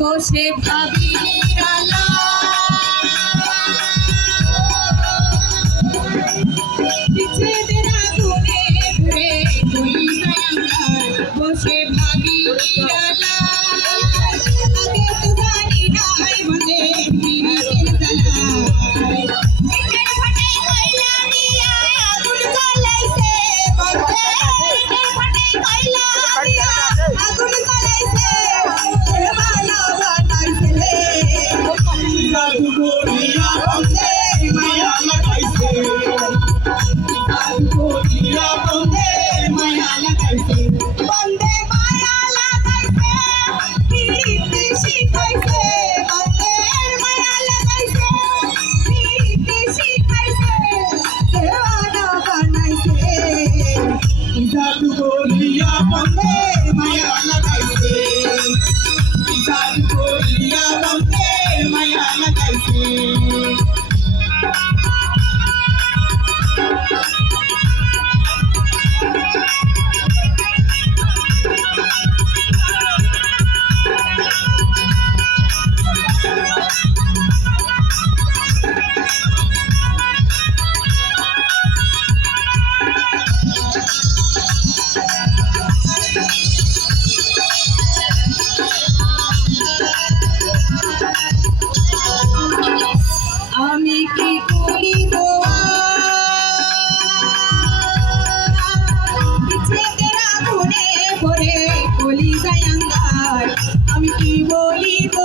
বসে ভাবি নিরালা Thank you. Thank you. কলি যায়াঙ্গার আমি কি বলিব